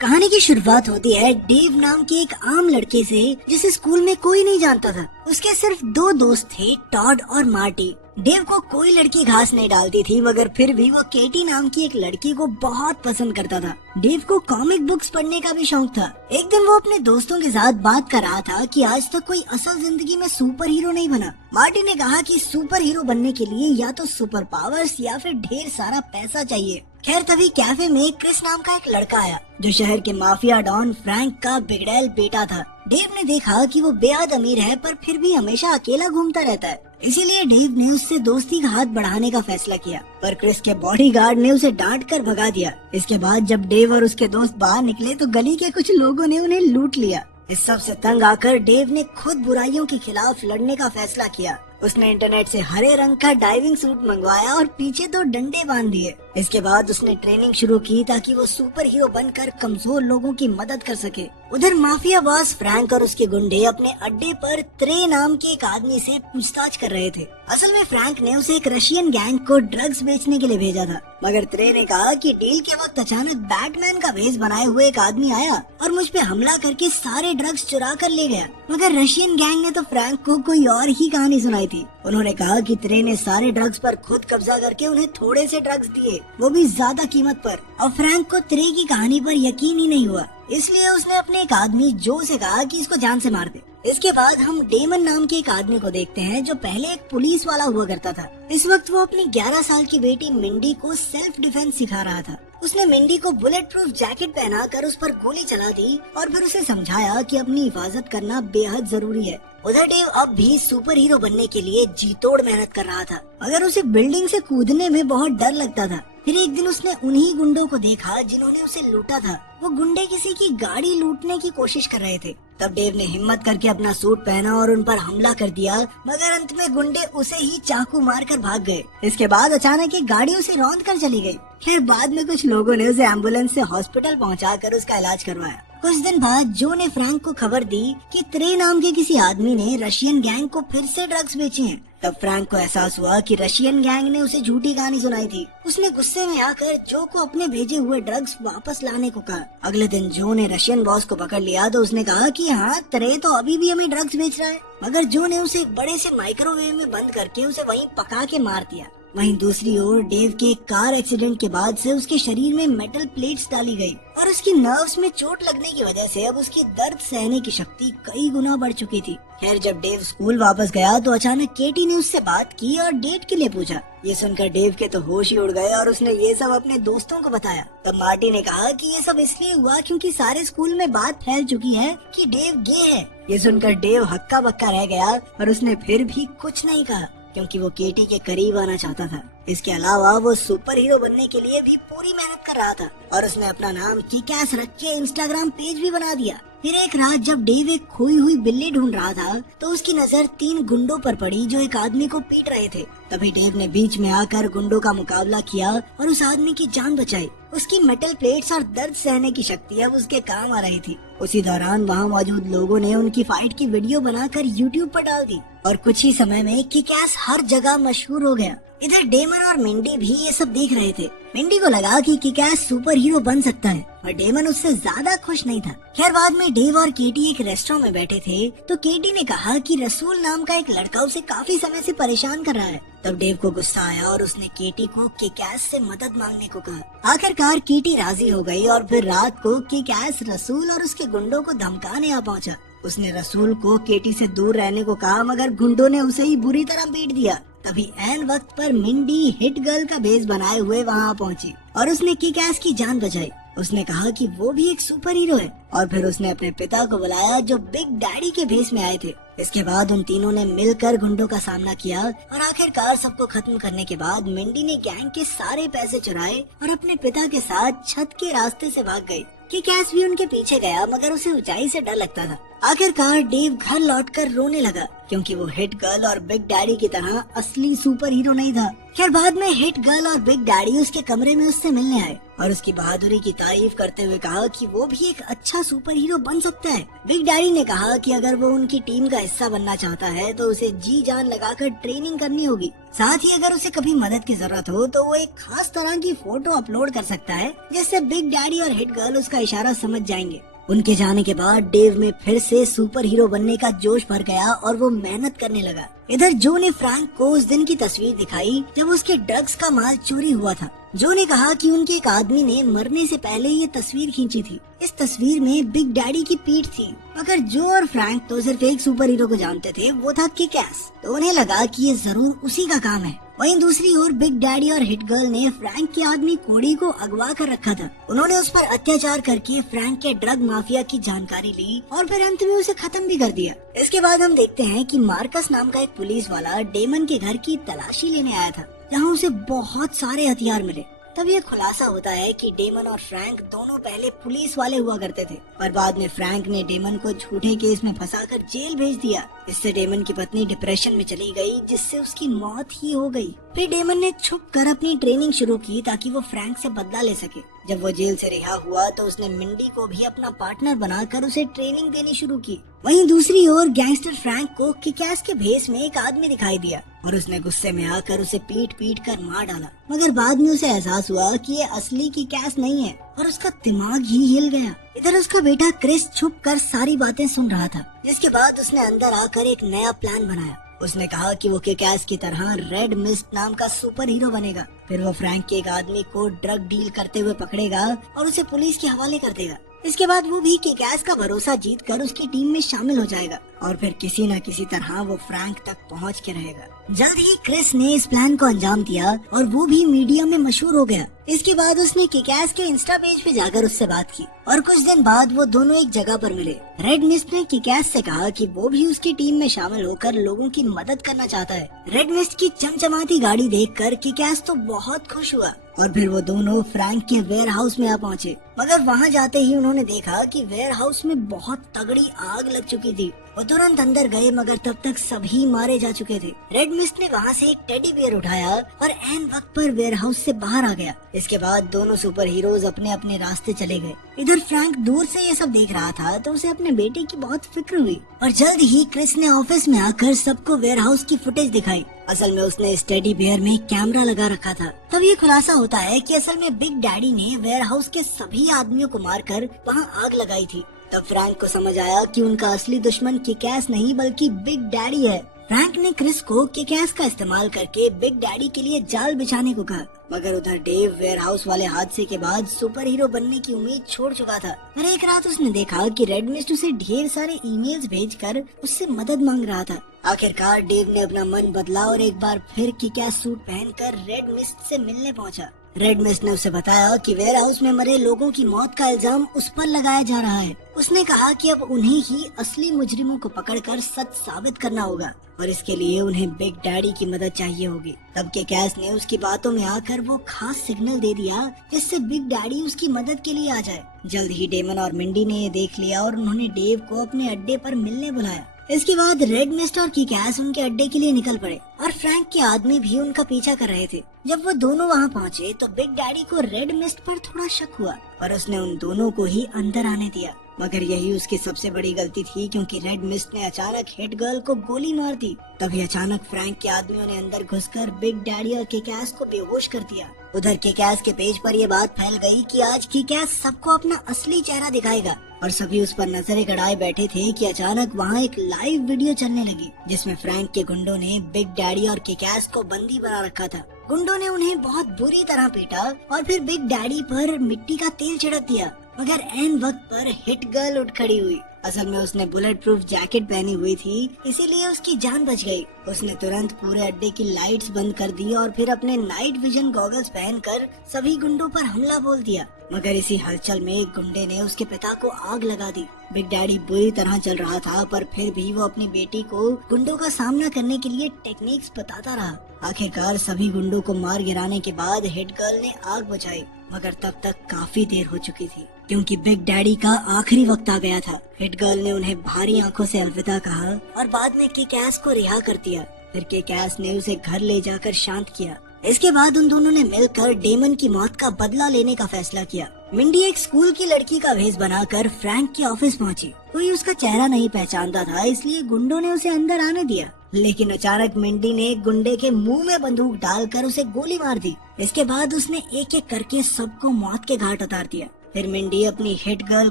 कहानी की शुरुआत होती है डेव नाम के एक आम लड़के से जिसे स्कूल में कोई नहीं जानता था। उसके सिर्फ दो दोस्त थे, टॉड और मार्टी। डेव को कोई लड़की घास नहीं डालती थी, मगर फिर भी वो केटी नाम की एक लड़की को बहुत पसंद करता था। डेव को कॉमिक बुक्स पढ़ने का भी शौक था। एक दिन वो अपने दोस्तों के साथ बात कर रहा था कि आज तक कोई असल जिंदगी में सुपर हीरो नहीं बना। मार्टी ने कहा कि सुपर हीरो बनने के लिए या तो सुपर पावर्स या फिर ढेर सारा पैसा चाहिए। खैर तभी कैफे में क्रिस नाम का एक लड़का आया जो शहर के माफिया डॉन फ्रैंक का बिगड़ैल बेटा था। डेव ने देखा कि वो बेहद अमीर है पर फिर भी हमेशा अकेला घूमता रहता है, इसीलिए डेव ने उससे दोस्ती का हाथ बढ़ाने का फैसला किया। पर क्रिस के बॉडीगार्ड ने उसे डांट कर भगा दिया। इसके बाद जब डेव और उसके दोस्त बाहर निकले तो गली के कुछ लोगों ने उन्हें लूट लिया। इस सब से तंग आकर डेव ने खुद बुराइयों के खिलाफ लड़ने का फैसला किया। उसने इंटरनेट से हरे रंग का डाइविंग सूट मंगवाया और पीछे 2 डंडे बांध दिए। इसके बाद उसने ट्रेनिंग शुरू की ताकि वो सुपर हीरो बनकर कमजोर लोगों की मदद कर सके। उधर माफिया बॉस फ्रैंक और उसके गुंडे अपने अड्डे पर त्रे नाम के एक आदमी से पूछताछ कर रहे थे। असल में फ्रैंक ने उसे एक रशियन गैंग को ड्रग्स बेचने के लिए भेजा था, मगर त्रे ने कहा कि डील के वक्त अचानक बैटमैन का भेष बनाए हुए एक आदमी आया और मुझ पे हमला करके सारे ड्रग्स चुरा कर ले गया। मगर रशियन गैंग ने तो फ्रैंक को कोई और ही कहानी सुनाई थी। उन्होंने कहा कि त्रे ने सारे ड्रग्स पर खुद कब्जा करके उन्हें थोड़े से ड्रग्स दिए, वो भी ज्यादा कीमत पर। और फ्रैंक को त्रे की कहानी पर यकीन ही नहीं हुआ, इसलिए उसने अपने एक आदमी जो से कहा कि इसको जान से मार दे। इसके बाद हम डेमन नाम के एक आदमी को देखते हैं जो पहले एक पुलिस वाला हुआ करता था। इस वक्त वो अपनी 11 साल की बेटी मिंडी को सेल्फ डिफेंस सिखा रहा था। उसने मिंडी को बुलेट प्रूफ जैकेट पहनाकर उस पर गोली चला दी और फिर उसे समझाया कि अपनी हिफाजत करना बेहद जरूरी है। उधर डेव अब भी सुपर हीरो बनने के लिए जी तोड़ मेहनत कर रहा था, मगर उसे बिल्डिंग से कूदने में बहुत डर लगता था। फिर एक दिन उसने उन्हीं गुंडों को देखा जिन्होंने उसे लूटा था। वो गुंडे किसी की गाड़ी लूटने की कोशिश कर रहे थे। तब डेव ने हिम्मत करके अपना सूट पहना और उन पर हमला कर दिया, मगर अंत में गुंडे उसे ही चाकू मारकर भाग गए। इसके बाद अचानक एक गाड़ी उसे रौंद कर चली गई। खैर बाद में कुछ लोगों ने उसे एम्बुलेंस से हॉस्पिटल पहुंचाकर उसका इलाज करवाया। कुछ दिन बाद जो ने फ्रैंक को खबर दी कि त्रे नाम के किसी आदमी ने रशियन गैंग को फिर से ड्रग्स बेचे हैं। तब फ्रैंक को एहसास हुआ कि रशियन गैंग ने उसे झूठी कहानी सुनाई थी। उसने गुस्से में आकर जो को अपने भेजे हुए ड्रग्स वापस लाने को कहा। अगले दिन जो ने रशियन बॉस को पकड़ लिया तो उसने कहा कि हाँ, त्रे तो अभी भी हमें ड्रग्स बेच रहा है। मगर जो ने उसे एक बड़े से माइक्रोवेव में बंद करके उसे वहीं पका के मार दिया। वहीं दूसरी ओर डेव के कार एक्सीडेंट के बाद से उसके शरीर में मेटल प्लेट्स डाली गई और उसकी नर्व्स में चोट लगने की वजह से अब उसकी दर्द सहने की शक्ति कई गुना बढ़ चुकी थी। खैर जब डेव स्कूल वापस गया तो अचानक केटी ने उससे बात की और डेट के लिए पूछा। ये सुनकर डेव के तो होश ही उड़ गए और उसने ये सब अपने दोस्तों को बताया। तब मार्टी ने कहा कि ये सब इसलिए हुआ क्योंकि सारे स्कूल में बात फैल चुकी है कि डेव गे है। ये सुनकर डेव हक्का बक्का रह गया और उसने फिर भी कुछ नहीं कहा क्योंकि वो केटी के करीब आना चाहता था। इसके अलावा वो सुपर हीरो बनने के लिए भी पूरी मेहनत कर रहा था और उसने अपना नाम किकैस रख के इंस्टाग्राम पेज भी बना दिया। फिर एक रात जब डेव एक खोई हुई बिल्ली ढूंढ रहा था तो उसकी नजर 3 गुंडों पर पड़ी जो एक आदमी को पीट रहे थे। तभी डेव ने बीच में आकर गुंडों का मुकाबला किया और उस आदमी की जान बचाई। उसकी मेटल प्लेट्स और दर्द सहने की शक्ति अब उसके काम आ रही थी। उसी दौरान वहाँ मौजूद लोगों ने उनकी फाइट की वीडियो बनाकर यूट्यूब पर डाल दी और कुछ ही समय में किकैस हर जगह मशहूर हो गया। इधर डेमन और मिंडी भी ये सब देख रहे थे। मिंडी को लगा कि किकैस सुपर हीरो बन सकता है और डेमन उससे ज्यादा खुश नहीं था। खैर बाद में डेव और केटी एक रेस्टोरेंट में बैठे थे तो केटी ने कहा कि रसूल नाम का एक लड़का उसे काफी समय से परेशान कर रहा है। तब डेव को गुस्सा आया और उसने केटी को किकैस से मदद मांगने को कहा। आखिरकार केटी राजी हो गई और फिर रात को किकैस रसूल और उसके गुंडों को धमकाने आ पहुंचा। उसने रसूल को केटी से दूर रहने को कहा, मगर गुंडों ने उसे ही बुरी तरह पीट दिया। तभी ऐन वक्त पर मिंडी हिट गर्ल का भेष बनाए हुए वहाँ पहुंची और उसने किकैस की जान बचाई। उसने कहा कि वो भी एक सुपर हीरो है और फिर उसने अपने पिता को बुलाया जो बिग डैडी के भेष में आए थे। इसके बाद उन तीनों ने मिलकर गुंडों का सामना किया और आखिरकार सबको खत्म करने के बाद मिंडी ने गैंग के सारे पैसे चुराए और अपने पिता के साथ छत के रास्ते से भाग गई। किकैस भी उनके पीछे गया, मगर उसे ऊंचाई से डर लगता था। आखिरकार डेव घर लौटकर रोने लगा क्योंकि वो हिट गर्ल और बिग डैडी की तरह असली सुपर हीरो नहीं था। खैर बाद में हिट गर्ल और बिग डैडी उसके कमरे में उससे मिलने आए और उसकी बहादुरी की तारीफ करते हुए कहा कि वो भी एक अच्छा सुपर हीरो बन सकता है। बिग डैडी ने कहा कि अगर वो उनकी टीम का हिस्सा बनना चाहता है तो उसे जी जान लगाकर ट्रेनिंग करनी होगी। साथ ही अगर उसे कभी मदद की जरूरत हो तो वो एक खास तरह की फोटो अपलोड कर सकता है, जिससे बिग डैडी और हिट गर्ल उसका इशारा समझ जाएंगे। उनके जाने के बाद डेव में फिर से सुपर हीरो बनने का जोश भर गया और वो मेहनत करने लगा। इधर जो ने फ्रैंक को उस दिन की तस्वीर दिखाई जब उसके ड्रग्स का माल चोरी हुआ था। जो ने कहा कि उनके एक आदमी ने मरने से पहले ये तस्वीर खींची थी। इस तस्वीर में बिग डैडी की पीठ थी, मगर जो और फ्रैंक तो सिर्फ एक सुपर हीरो को जानते थे, वो था किक-एस। तो उन्हें लगा कि ये जरूर उसी का काम है। वहीं दूसरी ओर बिग डैडी और हिट गर्ल ने फ्रैंक के आदमी कोडी को अगवा कर रखा था। उन्होंने उस पर अत्याचार करके फ्रैंक के ड्रग माफिया की जानकारी ली और फिर अंत में उसे खत्म भी कर दिया। इसके बाद हम देखते हैं कि मार्कस नाम का एक पुलिस वाला डेमन के घर की तलाशी लेने आया था, जहाँ उसे बहुत सारे हथियार मिले। तब ये खुलासा होता है कि डेमन और फ्रैंक दोनों पहले पुलिस वाले हुआ करते थे, और बाद में फ्रैंक ने डेमन को झूठे केस में फंसाकर जेल भेज दिया। इससे डेमन की पत्नी डिप्रेशन में चली गई, जिससे उसकी मौत ही हो गई। फिर डेमन ने छुप कर अपनी ट्रेनिंग शुरू की ताकि वो फ्रैंक से बदला ले सके। जब वो जेल से रिहा हुआ तो उसने मिंडी को भी अपना पार्टनर बनाकर उसे ट्रेनिंग देनी शुरू की। वहीं दूसरी ओर गैंगस्टर फ्रैंक को किक-एस के भेस में एक आदमी दिखाई दिया और उसने गुस्से में आकर उसे पीट पीट कर मार डाला। मगर बाद में उसे एहसास हुआ कि ये असली किक-एस नहीं है और उसका दिमाग ही हिल गया। इधर उसका बेटा क्रिस छुप कर सारी बातें सुन रहा था, जिसके बाद उसने अंदर आकर एक नया प्लान बनाया। उसने कहा कि वो किक-एस की तरह रेड मिस्ट नाम का सुपर हीरो बनेगा। फिर वो फ्रैंक के एक आदमी को ड्रग डील करते हुए पकड़ेगा और उसे पुलिस के हवाले कर देगा। इसके बाद वो भी किक-एस का भरोसा जीत कर उसकी टीम में शामिल हो जाएगा और फिर किसी न किसी तरह वो फ्रैंक तक पहुंच के रहेगा। जल्द ही क्रिस ने इस प्लान को अंजाम दिया और वो भी मीडिया में मशहूर हो गया। इसके बाद उसने किक-एस के इंस्टा पेज पे जाकर उससे बात की और कुछ दिन बाद वो दोनों एक जगह पर मिले। रेड मिस्ट ने किक-एस से कहा कि वो भी उसकी टीम में शामिल होकर लोगों की मदद करना चाहता है। रेड मिस्ट की चमचमाती गाड़ी देखकर किक-एस तो बहुत खुश हुआ और फिर वो दोनों फ्रैंक के वेयर हाउस में आ पहुँचे। मगर वहाँ जाते ही उन्होंने देखा कि वेयर हाउस में बहुत तगड़ी आग लग चुकी थी। वो तुरंत अंदर गए, मगर तब तक सभी मारे जा चुके थे। रेड मिस्ट ने वहाँ से एक टेडी बियर उठाया और एन वक्त पर वेयर हाउस से बाहर आ गया। इसके बाद दोनों सुपर हीरोज अपने अपने रास्ते चले गए। इधर फ्रैंक दूर से ये सब देख रहा था तो उसे अपने बेटे की बहुत फिक्र हुई और जल्द ही क्रिस ने ऑफिस में आकर सबको वेयर हाउस की फुटेज दिखाई। असल में उसने इस टेडी बियर में कैमरा लगा रखा था। तब ये खुलासा होता है कि असल में बिग डैडी ने वेयर हाउस के सभी आदमियों को मारकर वहाँ आग लगाई थी। तब फ्रैंक को समझ आया कि उनका असली दुश्मन किक-एस नहीं बल्कि बिग डैडी है। फ्रैंक ने क्रिस को किक-एस का इस्तेमाल करके बिग डैडी के लिए जाल बिछाने को कहा, मगर उधर डेव वेयर हाउस वाले हादसे के बाद सुपर हीरो बनने की उम्मीद छोड़ चुका था। और एक रात उसने देखा कि रेड मिस्ट उसे ढेर सारे ईमेल्स भेजकर उससे मदद मांग रहा था। आखिरकार डेव ने अपना मन बदला और एक बार फिर किक-एस सूट पहनकर रेड मिस्ट से मिलने पहुंचा। रेड मिस्ट ने उसे बताया कि वेयर हाउस में मरे लोगों की मौत का इल्जाम उस पर लगाया जा रहा है। उसने कहा कि अब उन्हें ही असली मुजरिमों को पकड़कर सच साबित करना होगा और इसके लिए उन्हें बिग डैडी की मदद चाहिए होगी। तब किक-एस ने उसकी बातों में आकर वो खास सिग्नल दे दिया जिससे बिग डैडी उसकी मदद के लिए आ जाए। जल्द ही डेमन और मिंडी ने ये देख लिया और उन्होंने डेव को अपने अड्डे पर मिलने बुलाया। इसके बाद रेड मिस्ट और किक-एस उनके अड्डे के लिए निकल पड़े और फ्रैंक के आदमी भी उनका पीछा कर रहे थे। जब वो दोनों वहाँ पहुँचे तो बिग डैडी को रेड मिस्ट पर थोड़ा शक हुआ और उसने उन दोनों को ही अंदर आने दिया। मगर यही उसकी सबसे बड़ी गलती थी, क्योंकि रेड मिस्ट ने अचानक हिट गर्ल को गोली मार दी। तभी अचानक फ्रैंक के आदमियों ने अंदर घुसकर बिग डैडी और किक-एस को बेहोश कर दिया। उधर किक-एस के पेज पर यह बात फैल गई कि आज किक-एस सबको अपना असली चेहरा दिखाएगा और सभी उस पर नजरें गड़ाए बैठे थे कि अचानक वहाँ एक लाइव वीडियो चलने लगी जिसमें फ्रैंक के गुंडों ने बिग डैडी और किक-एस को बंदी बना रखा था। गुंडों ने उन्हें बहुत बुरी तरह पीटा और फिर बिग डैडी पर मिट्टी का तेल छिड़क दिया, मगर एन वक्त पर हिट गर्ल उठ खड़ी हुई। असल में उसने बुलेट प्रूफ जैकेट पहनी हुई थी, इसीलिए उसकी जान बच गई। उसने तुरंत पूरे अड्डे की लाइट्स बंद कर दी और फिर अपने नाइट विजन गॉगल्स पहनकर सभी गुंडों पर हमला बोल दिया। मगर इसी हलचल में एक गुंडे ने उसके पिता को आग लगा दी। बिग डैडी बुरी तरह चल रहा था, पर फिर भी वो अपनी बेटी को गुंडों का सामना करने के लिए टेक्निक्स बताता रहा। आखिरकार सभी गुंडों को मार गिराने के बाद हिट गर्ल ने आग बुझाई, मगर तब तक काफी देर हो चुकी थी क्योंकि बिग डैडी का आखिरी वक्त आ गया था। हिट गर्ल ने उन्हें भारी आंखों से अलविदा कहा और बाद में किक-एस को रिहा कर दिया। फिर किक-एस ने उसे घर ले जाकर शांत किया इसके बाद उन दोनों ने मिलकर डेमन की मौत का बदला लेने का फैसला किया। मिंडी एक स्कूल की लड़की का भेष बनाकर फ्रैंक के ऑफिस पहुंची। कोई उसका चेहरा नहीं पहचानता था, इसलिए गुंडों ने उसे अंदर आने दिया। लेकिन अचानक मिंडी ने एक गुंडे के मुंह में बंदूक डालकर उसे गोली मार दी। इसके बाद उसने एक एक करके सबको मौत के घाट उतार दिया। फिर मिंडी अपनी हिट गर्ल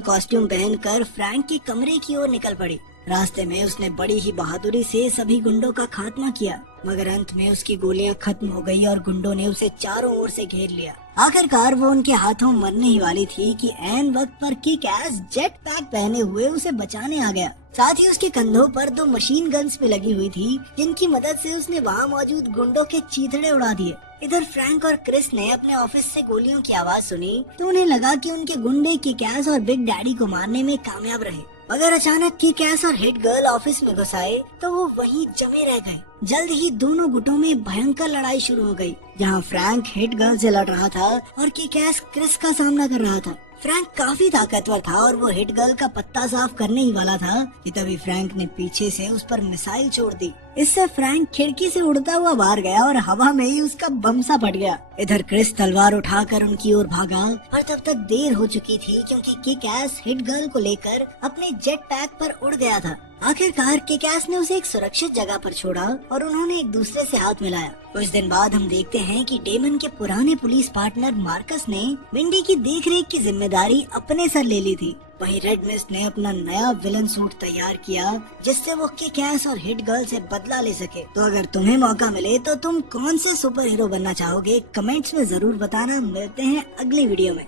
कॉस्ट्यूम पहनकर फ्रैंक के कमरे की ओर निकल पड़ी। रास्ते में उसने बड़ी ही बहादुरी से सभी गुंडों का खात्मा किया, मगर अंत में उसकी गोलियां खत्म हो गई और गुंडों ने उसे चारों ओर से घेर लिया। आखिरकार वो उनके हाथों मरने ही वाली थी कि ऐन वक्त पर किक एस जेट पैक पहने हुए उसे बचाने आ गया। साथ ही उसके कंधों पर 2 मशीन गन्स भी लगी हुई थी, जिनकी मदद से उसने वहाँ मौजूद गुंडों के चीथड़े उड़ा दिए। इधर फ्रैंक और क्रिस ने अपने ऑफिस से गोलियों की आवाज सुनी तो उन्हें लगा कि उनके गुंडे किक एस और बिग डैडी को मारने में कामयाब रहे। मगर अचानक किक एस और हिट गर्ल ऑफिस में घुस आए तो वो वहीं जमे रह गए। जल्द ही दोनों गुटों में भयंकर लड़ाई शुरू हो गई, जहां फ्रैंक हिट गर्ल से लड़ रहा था और किक एस क्रिस का सामना कर रहा था। फ्रैंक काफी ताकतवर था और वो हिट गर्ल का पत्ता साफ करने ही वाला था कि तभी फ्रैंक ने पीछे से उस पर मिसाइल छोड़ दी। इससे फ्रैंक खिड़की से उड़ता हुआ बाहर गया और हवा में ही उसका बम सा फट गया। इधर क्रिस तलवार उठाकर उनकी ओर भागा और तब तक देर हो चुकी थी, क्योंकि किक एस हिट गर्ल को लेकर अपने जेट पैक पर उड़ गया था। आखिरकार किक एस ने उसे एक सुरक्षित जगह पर छोड़ा और उन्होंने एक दूसरे से हाथ मिलाया। कुछ दिन बाद हम देखते हैं कि डेमन के पुराने पुलिस पार्टनर मार्कस ने मिंडी की देखरेख की जिम्मेदारी अपने सर ले ली थी। वहीं रेड मिस्ट ने अपना नया विलन सूट तैयार किया, जिससे वो किक एस और हिट गर्ल से बदला ले सके। तो अगर तुम्हें मौका मिले तो तुम कौन से सुपर हीरो बनना चाहोगे, कमेंट्स में जरूर बताना। मिलते हैं अगली वीडियो में।